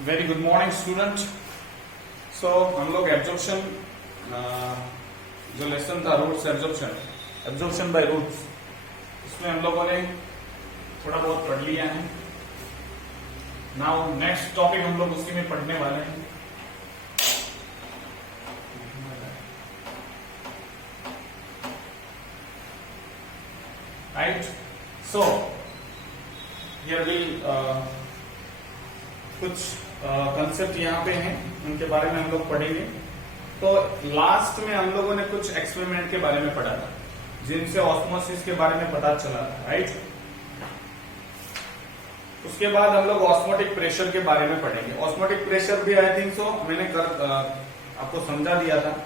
Very good morning student. So हम लोग absorption जो लेसन था रूट्स एब्जॉर्प्शन बाय रूट्स, उसमें हम लोगों ने थोड़ा बहुत पढ़ लिया है। नाउ नेक्स्ट टॉपिक हम लोग उसी में पढ़ने वाले हैं। राइट, सो हियर विल कुछ कंसेप्ट यहाँ पे हैं, उनके बारे में हम लोग पढ़ेंगे। तो लास्ट में हम लोगों ने कुछ एक्सपेरिमेंट के बारे में पढ़ा था जिनसे ऑस्मोसिस के बारे में पता चला था। राइट, उसके बाद हम लोग ऑस्मोटिक प्रेशर के बारे में पढ़ेंगे। ऑस्मोटिक प्रेशर भी आई थिंक सो मैंने आपको समझा दिया था,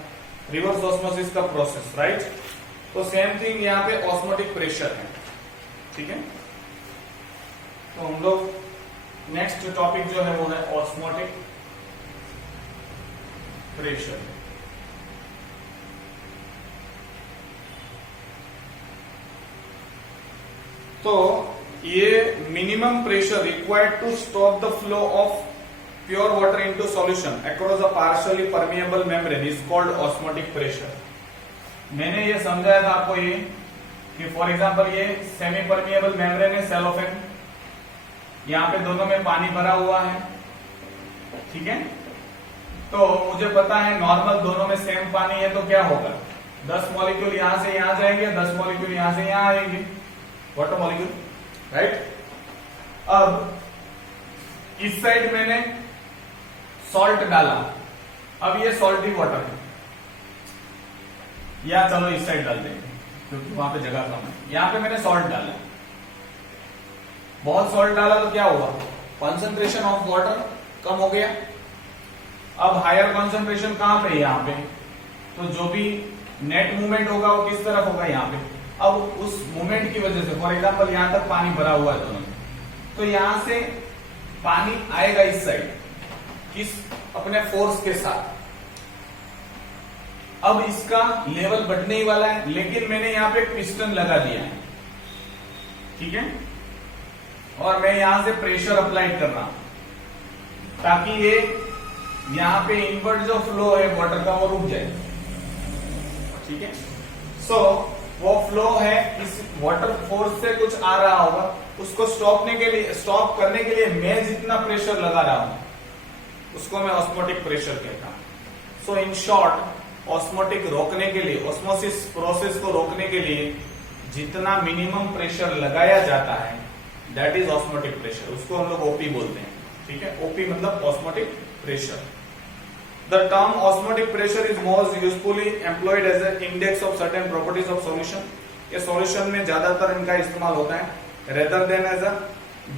रिवर्स ऑस्मोसिस का प्रोसेस। राइट, तो सेम थिंग यहाँ पे ऑस्मोटिक प्रेशर है। ठीक है, तो हम लोग नेक्स्ट टॉपिक जो है वो है ऑस्मोटिक प्रेशर। तो ये minimum pressure required to stop the flow of pure water into solution across a partially permeable membrane is called osmotic pressure. मैंने ये समझाया था आपको ये कि फॉर एग्जांपल ये सेमी परमिएबल मेम्ब्रेन है सेलोफेन, यहां पे दोनों में पानी भरा हुआ है। ठीक है, तो मुझे पता है नॉर्मल दोनों में सेम पानी है, तो क्या होगा 10 मॉलिक्यूल यहां से यहां जाएंगे, 10 मॉलिक्यूल यहां से यहां आएंगे, वाटर मॉलिक्यूल। राइट, अब इस साइड मैंने सॉल्ट डाला, अब ये सॉल्टी वाटर है, या चलो इस साइड डाल देंगे क्योंकि वहां पे जगह कम है। यहां पे मैंने सॉल्ट डाला, बहुत सॉल्ट डाला तो क्या हुआ, कंसंट्रेशन ऑफ वाटर कम हो गया। अब हायर कंसंट्रेशन कहां पे, यहां पे, तो जो भी नेट मूवमेंट होगा वो किस तरफ होगा, यहां पे। अब उस मूवमेंट की वजह से फॉर एग्जांपल यहां तक पानी भरा हुआ है दोनों में, तो यहां से पानी आएगा इस साइड, किस अपने फोर्स के साथ। अब इसका लेवल बढ़ने ही वाला है, लेकिन मैंने यहां पे एक पिस्टन लगा दिया है। ठीक है, और मैं यहां से प्रेशर अप्लाई कर रहा हूं ताकि ये यहां पे इनवर्ट जो फ्लो है वाटर का वो रुक जाए। ठीक है, सो वो फ्लो है इस वाटर फोर्स से कुछ आ रहा होगा, उसको स्टॉप करने के लिए मैं जितना प्रेशर लगा रहा हूं उसको मैं ऑस्मोटिक प्रेशर कहता हूं। सो इन शॉर्ट ऑस्मोटिक रोकने के लिए, ऑस्मोसिस प्रोसेस को रोकने के लिए जितना मिनिमम प्रेशर लगाया जाता है दैट इज ऑस्मोटिक प्रेशर, उसको हम लोग ओपी बोलते हैं। ठीक है, ओपी मतलब osmotic pressure. The term osmotic pressure is most usefully employed as an index of certain properties of solution. ये सॉल्यूशन में ज्यादातर इनका इस्तेमाल होता है rather than as a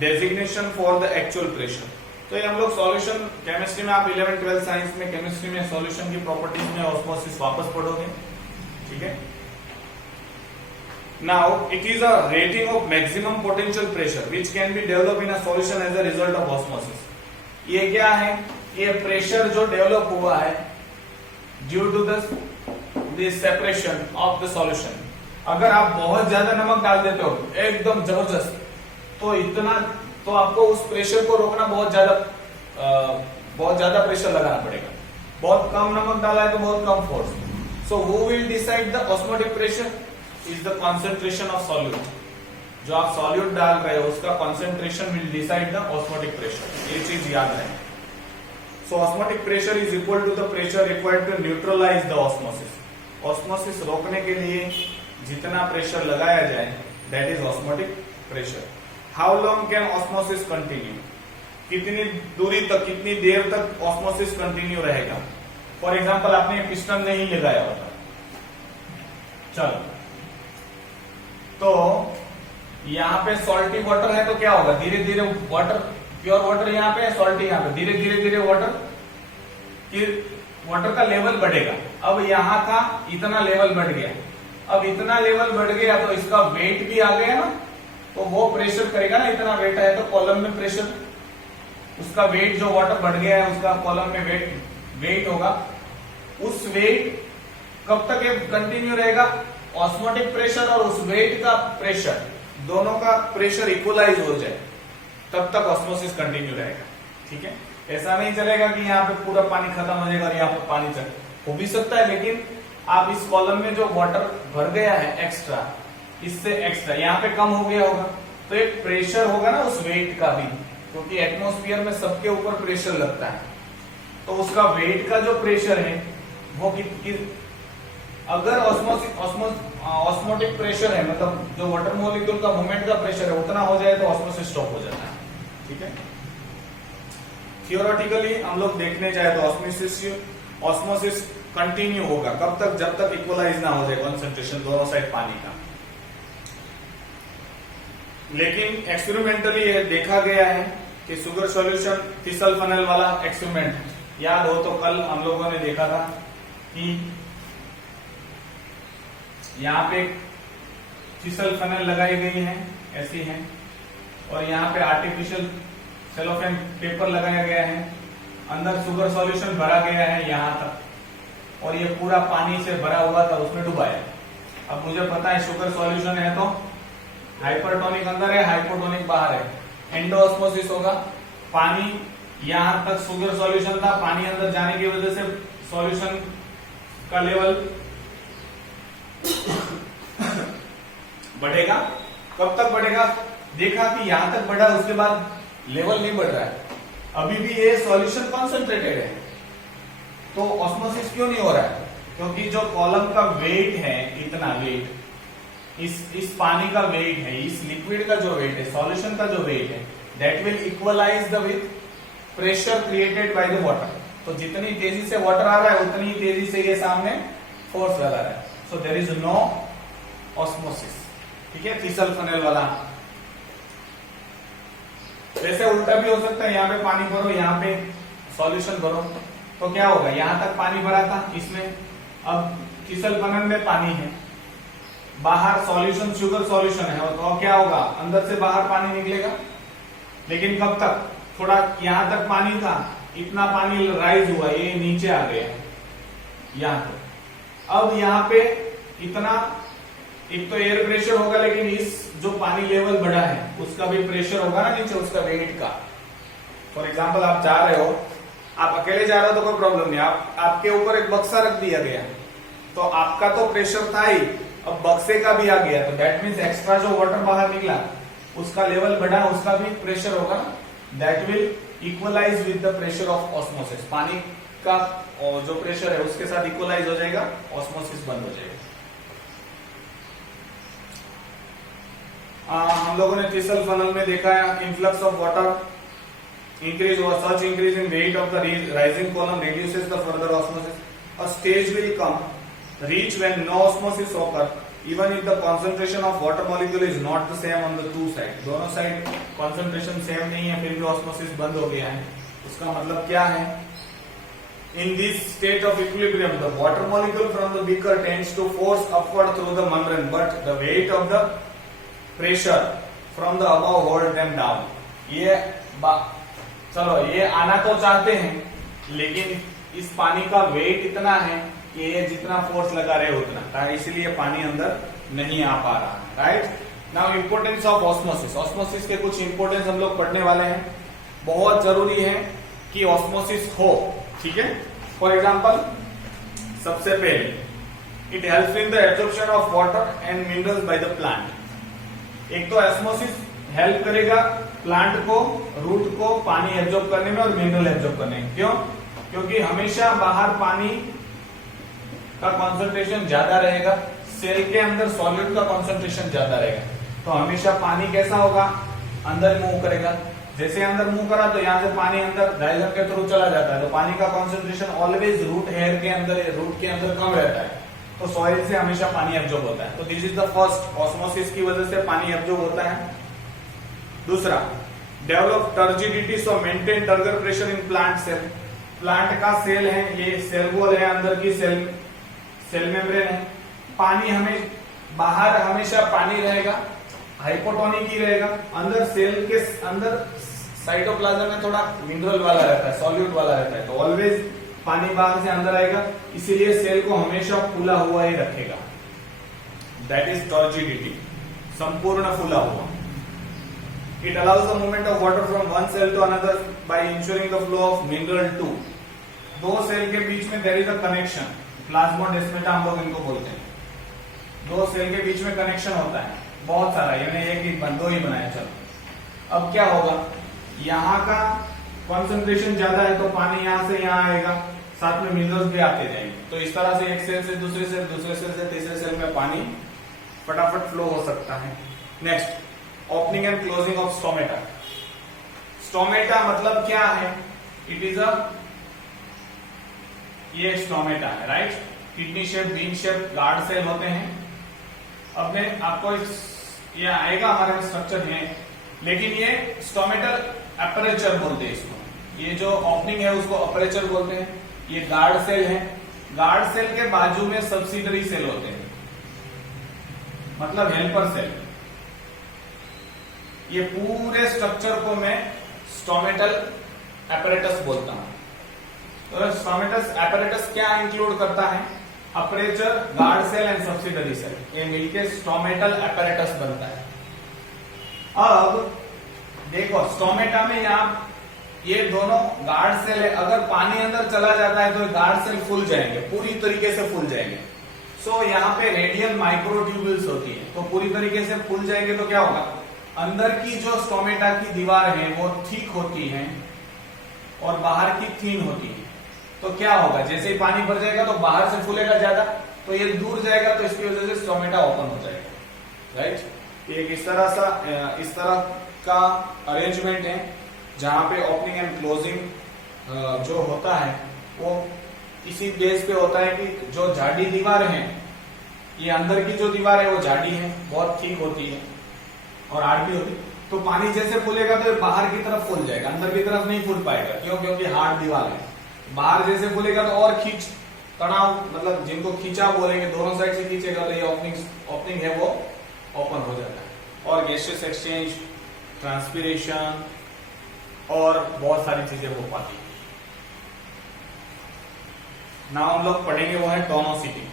designation for the actual pressure. तो ये हम लोग सॉल्यूशन केमिस्ट्री में, आप 11-12 साइंस में केमिस्ट्री में सॉल्यूशन की प्रॉपर्टीज में ऑस्मोसिस वापस पढ़ोगे। ठीक है, now it is a rating of maximum potential pressure which can be developed in a solution as a result of osmosis। ये क्या है, ये प्रेशर जो डेवलप हुआ है due to the separation of the solution. अगर आप बहुत ज्यादा नमक डाल देते हो एकदम जबरदस्त, तो इतना तो आपको उस प्रेशर को रोकना बहुत ज्यादा प्रेशर लगाना पड़ेगा। बहुत कम नमक डाला है तो बहुत कम force. So who will decide the osmotic pressure is the concentration of solute. जो आप सॉल्यूट डाल रहे हो उसका concentration will decide the osmotic pressure, ये चीज याद रहे। So osmotic pressure is equal to the pressure required to neutralise the osmosis. Osmosis रोकने के लिए जितना प्रेशर लगाया जाए that is osmotic pressure. How long can osmosis continue, कितनी दूरी तक, कितनी देर तक ऑस्मोसिस कंटिन्यू रहेगा। फॉर एग्जाम्पल आपने पिस्टन नहीं लगाया होता, चलो तो यहाँ पे सॉल्टी वाटर है तो क्या होगा, धीरे धीरे वाटर, प्योर वाटर यहाँ पे, सॉल्टी यहाँ पे, धीरे धीरे वाटर का लेवल बढ़ेगा। अब यहाँ था इतना लेवल बढ़ गया, अब इतना लेवल बढ़ गया तो इसका वेट भी आ गया ना, तो वो प्रेशर करेगा ना, इतना वेट है तो कॉलम में प्रेशर, उसका वेट जो वाटर बढ़ गया है उसका कॉलम में वेट होगा। उस वेट कब तक कंटिन्यू रहेगा, ऑस्मोटिक प्रेशर और उस वेट का प्रेशर दोनों का प्रेशर इक्वलाइज हो जाए तब तक ऑस्मोसिस कंटिन्यू रहेगा। ठीक है, ऐसा नहीं चलेगा कि यहाँ पे पूरा पानी खत्म हो जाएगा और यहाँ पे पानी चल हो भी सकता है, लेकिन आप इस कॉलम में जो वाटर भर गया है एक्स्ट्रा, इससे एक्स्ट्रा यहाँ पे कम हो गया होगा, तो एक प्रेशर होगा ना उस वेट का भी, क्योंकि एटमॉस्फेयर में सबके ऊपर प्रेशर लगता है, तो उसका वेट का जो प्रेशर है वो अगर ऑस्मोटिक प्रेशर है, मतलब जो वाटर मॉलिक्यूल का मूवमेंट का प्रेशर है उतना हो जाए तो ऑस्मोसिस स्टॉप हो जाता है। ठीक है, थियोरेटिकली हम लोग देखने जाए तो ऑस्मोसिस कंटिन्यू होगा कब तक, जब तक इक्वलाइज ना हो जाए कॉन्सेंट्रेशन दोनों साइड पानी का। लेकिन एक्सपेरिमेंटली ये देखा गया है कि शुगर सॉल्यूशन थिसल फनल वाला एक्सपेरिमेंट याद हो तो कल हम लोगों ने देखा था कि यहाँ पे थिसल फनल लगाई गई है, ऐसी है, और यहाँ पे आर्टिफिशियल सेलोफेन पेपर लगाया गया है, अंदर शुगर सॉल्यूशन भरा गया है यहाँ तक, और ये पूरा पानी से भरा हुआ था, उसमें डुबाया। अब मुझे पता है शुगर सॉल्यूशन है तो हाइपरटोनिक अंदर है, हाइपोटोनिक बाहर है, एंडोऑस्मोसिस होगा। पानी यहां तक शुगर सॉल्यूशन था, पानी अंदर जाने की वजह से सॉल्यूशन का लेवल बढ़ेगा। कब तक बढ़ेगा, देखा कि यहां तक बढ़ा, उसके बाद लेवल नहीं बढ़ रहा है, अभी भी ये सॉल्यूशन कॉन्सेंट्रेटेड है, तो ऑस्मोसिस क्यों नहीं हो रहा है? क्योंकि जो कॉलम का वेट है, इतना वेट, इस पानी का वेट है, इस लिक्विड का जो वेट है, सॉल्यूशन का जो वेट है, that will equalise the with pressure created by the water. तो जितनी तेजी से वाटर आ रहा है उतनी तेजी से ये सामने फोर्स लगा रहा है, so there is no osmosis. ठीक है, थिसल फनल वाला। वैसे उल्टा भी हो सकता है, यहाँ पे पानी भरो, यहाँ पे सॉल्यूशन भरो, तो क्या होगा, यहां तक पानी भरा था इसमें, अब थिसल फनल में पानी है, बाहर सॉल्यूशन शुगर सॉल्यूशन है, तो क्या होगा, अंदर से बाहर पानी निकलेगा। लेकिन कब तक, थोड़ा यहां तक पानी था, इतना पानी राइज हुआ, ये नीचे आ गया यहां तक। अब यहाँ पे इतना, एक तो एयर प्रेशर होगा, लेकिन इस जो पानी लेवल बढ़ा है उसका भी प्रेशर होगा ना नीचे, उसका वेट का। फॉर एग्जाम्पल आप जा रहे हो, आप अकेले जा रहे हो तो कोई प्रॉब्लम नहीं, आपके ऊपर एक बक्सा रख दिया गया, तो आपका तो प्रेशर था ही, अब बक्से का भी आ गया, तो दैट मीन्स एक्स्ट्रा जो वाटर बाहर निकला उसका लेवल बढ़ा, उसका भी प्रेशर होगा, that will equalise with the pressure of osmosis. पानी का जो प्रेशर है उसके साथ इक्वलाइज हो जाएगा, ऑस्मोसिस बंद हो जाएगा। हम लोगों ने थिसल फनल में देखा है, इनफ्लक्स ऑफ वाटर इंक्रीज और such increase in weight of the rising column reduces the further osmosis. A stage will come reach when no osmosis occur even if the concentration of water molecule is not the same on the two sides। दोनों side concentration same नहीं है, फिर भी osmosis बंद हो गया है। उसका मतलब क्या है, in this state of equilibrium the water molecule from the beaker tends to force upward through the membrane but the weight of the pressure from the above hold them down। ये चलो ये आना तो चाहते हैं, लेकिन इस पानी का वेट इतना है कि ये जितना फोर्स लगा रहे उतना, इसलिए पानी अंदर नहीं आ पा रहा है। Right now importance of osmosis. Osmosis के कुछ इंपोर्टेंस हम लोग पढ़ने वाले हैं, बहुत जरूरी है कि ऑस्मोसिस हो। ठीक है, फॉर एग्जांपल सबसे पहले it helps in the absorption of water and minerals by the plant. एक तो ऑस्मोसिस हेल्प करेगा प्लांट को, रूट को पानी एब्जॉर्ब करने में और मिनरल एब्जॉर्ब करने में। क्यों? क्योंकि हमेशा बाहर पानी का कंसंट्रेशन ज्यादा रहेगा, सेल के अंदर सॉलिड का कंसंट्रेशन ज्यादा रहेगा, तो हमेशा पानी कैसा होगा, अंदर मूव करेगा। जैसे अंदर मूव करा तो यहाँ से पानी अंदर डायलम के थ्रू चला जाता है, तो पानी का कंसंट्रेशन ऑलवेज रूट हेयर के अंदर, रूट के अंदर कम रहता है, तो सॉइल से हमेशा पानी एब्जॉर्ब होता है। तो this is the first, osmosis की वजह से पानी एब्जॉर्ब होता है। दूसरा, develop turgidity so maintain turgor pressure in plant cell. Plant का सेल है, ये सेल वॉल है, अंदर की सेल मेम्ब्रेन है, पानी हमें बाहर हमेशा पानी रहेगा, हाइपोटोनिक ही रहेगा, अंदर सेल के अंदर साइटोप्लाज्म में थोड़ा मिनरल वाला रहता है, सॉल्यूट वाला रहता है, तो ऑलवेज पानी बाहर से अंदर आएगा, इसीलिए सेल को हमेशा फूला हुआ ही रखेगा, दैट इज टर्जिडिटी, संपूर्ण फूला हुआ। It allows the movement of water from one cell to another by ensuring the flow of mineral too. दो सेल के बीच में there is a connection. Plasmodesmata हम लोग इनको बोलते हैं. दो सेल के बीच में कनेक्शन होता है बहुत सारा, यानी एक ही दो ही बनाया. चलो अब क्या होगा, यहाँ का कॉन्सेंट्रेशन ज्यादा है तो पानी यहाँ से यहाँ आएगा, साथ में मिनरल्स भी आते जाएंगे. तो इस तरह से एक सेल से दूसरे सेल, दूसरे सेल से तीसरे सेल में पानी फटाफट फ्लो हो सकता है. Next, opening and closing of stomata. Stomata मतलब क्या है? इट इज अ, ये स्टोमेटा है, right. Kidney shape, bean shape guard cell होते हैं. अब मैं आपको ये आएगा हमारे में स्ट्रक्चर है, लेकिन ये स्टोमेटल अपर्चर बोलते हैं इसको. ये जो ओपनिंग है उसको अपर्चर बोलते हैं. ये गार्ड सेल है. गार्ड सेल के बाजू में सब्सिडरी सेल होते हैं, मतलब हेल्पर सेल. ये पूरे स्ट्रक्चर को मैं स्टोमेटल एपरेटस बोलता हूं. तो स्टोमेटस एपरेटस क्या इंक्लूड करता है? Aperture, guard cell and subsidiary cell, ये मिलके स्टोमेटल एपरेटस बनता है. अब देखो स्टोमेटा में यहाँ ये दोनों गार्ड सेल है. अगर पानी अंदर चला जाता है तो गार्ड सेल फूल जाएंगे, पूरी तरीके से फूल जाएंगे. सो यहाँ पे रेडियल माइक्रोट्यूब्यूल्स होती है, तो पूरी तरीके से फूल जाएंगे तो क्या होगा, अंदर की जो स्टोमेटा की दीवार है वो थिक होती है और बाहर की थीन होती है. तो क्या होगा, जैसे ही पानी भर जाएगा तो बाहर से फूलेगा ज्यादा, तो ये दूर जाएगा तो इसकी वजह से स्टोमेटा ओपन हो जाएगा, राइट. एक इस तरह का अरेंजमेंट है जहां पे ओपनिंग एंड क्लोजिंग जो होता है वो इसी बेस पे होता है कि जो जाडी दीवार है, ये अंदर की जो दीवार है वो जाडी है, बहुत थिक होती है और हार्ड भी होती है. तो पानी जैसे फूलेगा तो बाहर की तरफ फूल जाएगा, अंदर की तरफ नहीं फूल पाएगा. क्यों? क्योंकि हार्ड दीवार है. बाहर जैसे फूलेगा तो और खींच, तनाव, मतलब जिनको खींचा बोलेंगे, दोनों साइड से खींचेगा तो ये ओपनिंग है वो ओपन हो जाता है. और गैसियस एक्सचेंज, ट्रांसपीरेशन और बहुत सारी चीजें हो पाती है. नाउ हम लोग पढ़ेंगे वो है टोनोसिटी.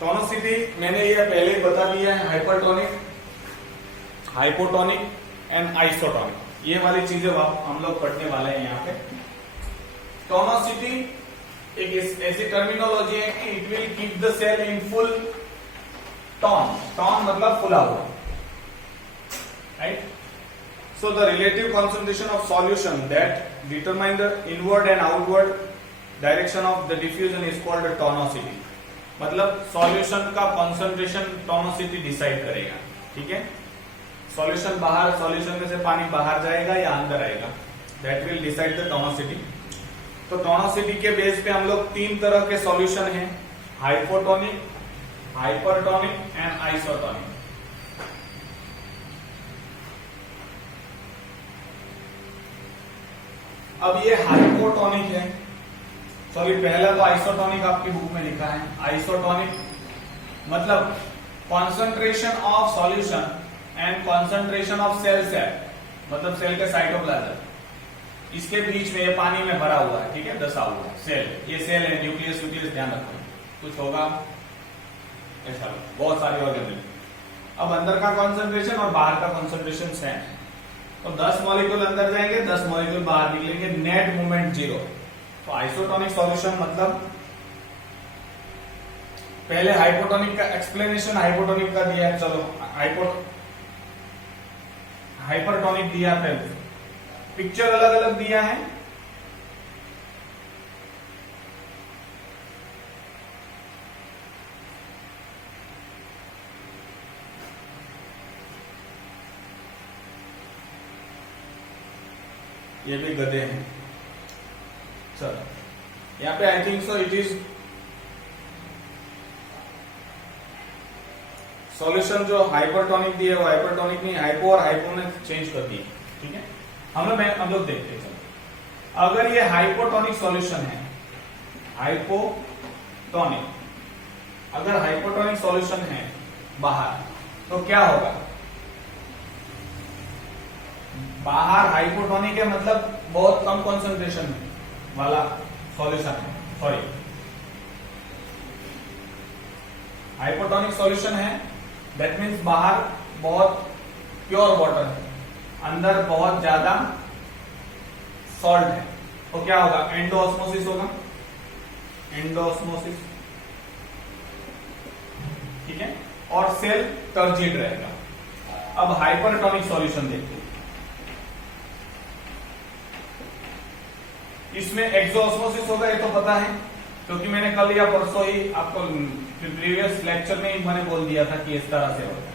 टोनोसिटी मैंने ये पहले ही बता दिया है. हाइपरटोनिक, हाइपोटोनिक एंड आइसोटोनिक, ये वाली चीजें हम लोग पढ़ने वाले हैं यहाँ पे. टोनोसिटी एक ऐसी टर्मिनोलॉजी है कि it will keep the cell in full tone. Tone मतलब फुला हुआ, right. So the relative concentration of solution that determine the inward and outward direction of the diffusion is called tonicity. मतलब सॉल्यूशन का concentration टोनोसिटी decide करेगा, ठीक है. Solution बाहर, solution में से पानी बाहर जाएगा या अंदर आएगा, दैट विल डिसाइड द टोनोसिटी. तो टोनोसिटी के बेस पे हम लोग तीन तरह के सॉल्यूशन हैं, हाइपोटोनिक, हाइपरटोनिक एंड आइसोटोनिक. अब ये हाइपोटोनिक है, सॉरी पहला तो आइसोटोनिक आपकी बुक में लिखा है. आइसोटोनिक मतलब concentration of solution and concentration of cell cell, मतलब सेल के साइटोप्लाज्म, इसके बीच में ये पानी में भरा हुआ है, ठीक है, दसा हुआ है सेल. ये सेल है, न्यूक्लियस, न्यूक्लियस ध्यान रखो, कुछ होगा ऐसा, बहुत सारे ऑर्गेनेल. अब अंदर का कॉन्सेंट्रेशन और बाहर का कॉन्सेंट्रेशन है, तो 10 मॉलिक्यूल अंदर जाएंगे, 10 मॉलिक्यूल बाहर निकलेंगे, नेट मूवमेंट 0. तो आइसोटोनिक सॉल्यूशन मतलब, पहले हाइपोटोनिक का एक्सप्लेनेशन हाइपोटोनिक का दिया है. चलो हाइपरटोनिक दिया है, पिक्चर अलग अलग दिया है. ये भी गधे हैं. चलो यहाँ पे I think so it is solution जो हाइपरटोनिक दिए वो हाइपरटोनिक नहीं, हाइपो और हाइपो में चेंज कर दिए, ठीक है. हम लोग देखते हैं. अगर ये हाइपोटोनिक सॉल्यूशन है, हाइपोटोनिक, अगर हाइपोटोनिक सॉल्यूशन है बाहर, तो क्या होगा, बाहर हाइपोटोनिक है मतलब बहुत कम कंसंट्रेशन वाला सॉल्यूशन है, सॉरी हाइपोटोनिक सॉल्यूशन है, दैट मीन्स बाहर बहुत प्योर वाटर है. अंदर बहुत ज्यादा सॉल्ट है, तो क्या होगा? एंडोऑस्मोसिस होगा, एंडोऑस्मोसिस, ठीक है, और सेल टर्जिड रहेगा। अब हाइपरटोनिक सॉल्यूशन देखते हैं। इसमें एक्सोऑस्मोसिस होगा, ये तो पता है, क्योंकि मैंने कल या परसों ही आपको प्रीवियस लेक्चर में ही मैंने बोल दिया था कि इस तरह से होता है।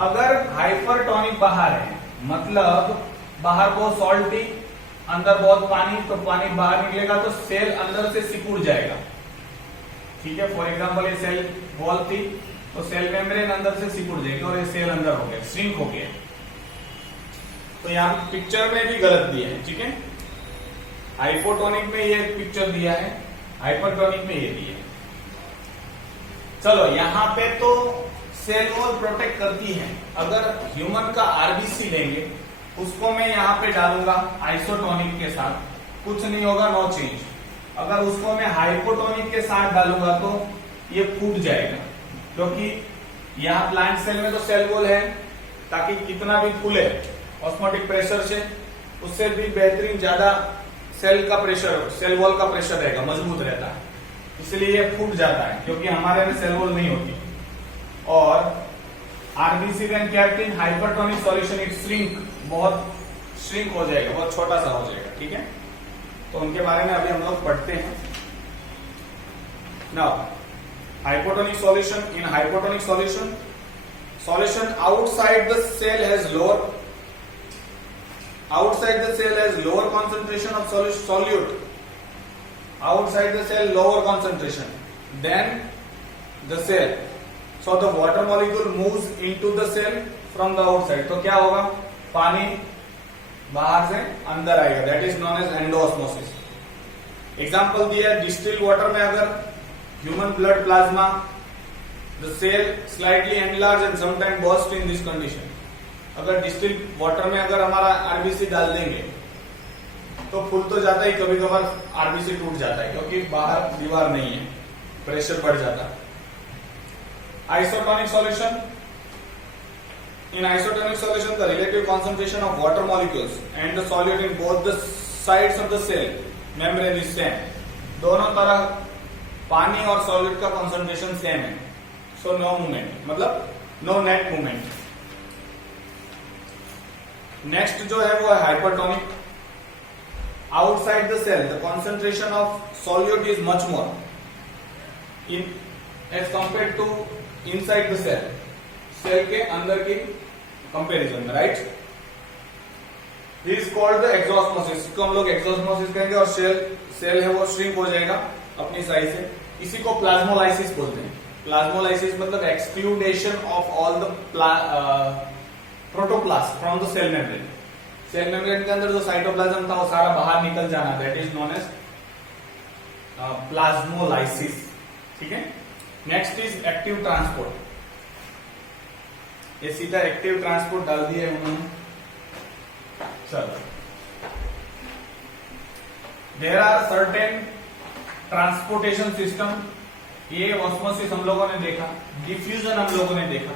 अगर हाइपरटोनिक बाहर है, मतलब बाहर बहुत सॉल्ट थी, अंदर बहुत पानी, तो पानी बाहर निकलेगा तो सेल अंदर से सिकुड़ जाएगा, ठीक है। फॉर एग्जांपल ये सेल वॉल थी, तो सेल मेम्ब्रेन अंदर से सिकुड़ जाएगी और ये सेल अंदर हो गया, श्रिंक हो गया। तो यहाँ पिक्चर में भी गलत दिया है, ठीक है। हाइपोटोनिक में ये पिक्चर दिया है, हाइपरटोनिक में ये दिया है। चलो यहाँ पे तो सेल वॉल प्रोटेक्ट करती है। अगर ह्यूमन का आरबीसी लेंगे, उसको मैं यहाँ पे डालूंगा आइसोटोनिक के साथ, कुछ नहीं होगा, नो चेंज। अगर उसको मैं हाइपोटोनिक के साथ डालूंगा तो ये फूट जाएगा, क्योंकि यहाँ प्लांट सेल में तो सेल वॉल है, ताकि कितना भी फूले ऑस्मोटिक प्रेशर से, उससे भी बेहतरीन ज्यादा सेल का प्रेशर, सेल वॉल का प्रेशर रहेगा, मजबूत रहता है, इसलिए ये फूट जाता है, क्योंकि हमारे में सेल वॉल नहीं होती। और RBC when kept in hypertonic solution it shrink, बहुत श्रिंक हो जाएगा, बहुत छोटा सा हो जाएगा, ठीक है। तो उनके बारे में अभी हम लोग पढ़ते हैं। Now hypotonic solution, in hypotonic solution, solution outside the cell has lower, outside the cell has lower concentration of solute, outside the cell lower concentration than the cell, so the water molecule moves into the cell from the outside। तो क्या होगा? पानी बाहर से अंदर आएगा, that is known as endoosmosis। Example दिया distil water में, अगर human blood plasma, the cell slightly enlarged and sometimes burst in this condition। अगर डिस्टिल वाटर में अगर हमारा आरबीसी डाल देंगे तो फूल तो जाता ही, कभी कभार आरबीसी टूट जाता है, क्योंकि बाहर दीवार नहीं है, प्रेशर बढ़ जाता है। Isotonic solution, in isotonic solution the relative concentration of water molecules and the solute in both the sides of the cell membrane is same. दोनों तरह पानी और सॉल्यूट का कॉन्सेंट्रेशन सेम है, सो नो मूवमेंट, मतलब नो नेट मूवमेंट। नेक्स्ट जो है वो है hypertonic. Outside the cell the concentration of solute is much more in as compare to inside the cell, cell के अंदर की कंपैरिजन में, right. This is called the exosmosis, इसको हम लोग एक्सोस्मोसिस कहेंगे, और सेल है वो श्रिंक हो जाएगा अपनी साइज से। इसी को प्लाज्मोलाइसिस बोलते हैं। प्लाज्मोलाइसिस मतलब exclusion of all the protoplast from the cell membrane. Cell membrane के अंदर जो साइटोप्लाज्म था वो सारा बाहर निकल जाना, that is known as plasmolysis, ठीक है। Next is active transport. ये सीधा एक्टिव ट्रांसपोर्ट डाल दिया है उन्होंने। चलो, there are certain transportation system. ये ऑस्मोसिस हम लोगों ने देखा, डिफ्यूजन हम लोगों ने देखा।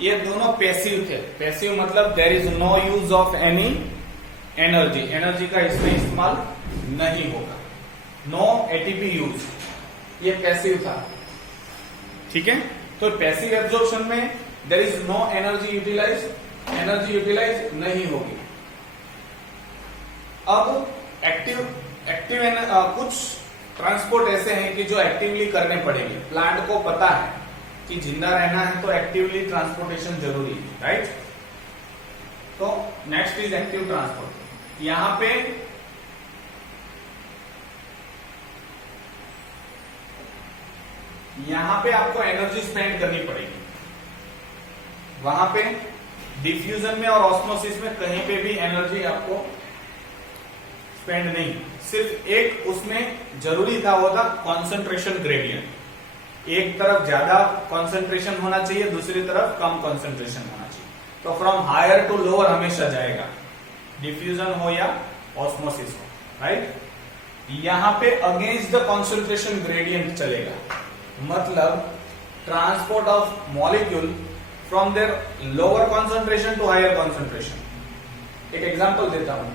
ये दोनों पैसिव थे। पैसिव मतलब there is no use of any energy, energy का इसमें इस्तेमाल नहीं होगा, नो एटीपी यूज, ये पैसिव था, ठीक है। तो पैसिव एब्जॉर्प्शन में there is no energy utilise, energy utilise नहीं होगी। अब एक्टिव कुछ ट्रांसपोर्ट ऐसे हैं कि जो एक्टिवली करने पड़ेंगे। प्लांट को पता है कि जिंदा रहना है तो एक्टिवली ट्रांसपोर्टेशन जरूरी है, राइट। तो नेक्स्ट इज एक्टिव ट्रांसपोर्ट। यहां पे आपको एनर्जी स्पेंड करनी पड़ेगी। वहां पे डिफ्यूजन में और ऑस्मोसिस में कहीं पे भी एनर्जी आपको स्पेंड नहीं, सिर्फ एक उसमें जरूरी था, वो था कॉन्सेंट्रेशन ग्रेडियंट। एक तरफ ज्यादा कॉन्सेंट्रेशन होना चाहिए, दूसरी तरफ कम कॉन्सेंट्रेशन होना चाहिए। तो फ्रॉम हायर टू लोअर हमेशा जाएगा, डिफ्यूजन हो या ऑस्मोसिस हो, राइट। यहां पे अगेंस्ट द कॉन्सेंट्रेशन ग्रेडियंट चलेगा, मतलब transport of molecule from their lower concentration to higher concentration. एक एग्जांपल देता हूं।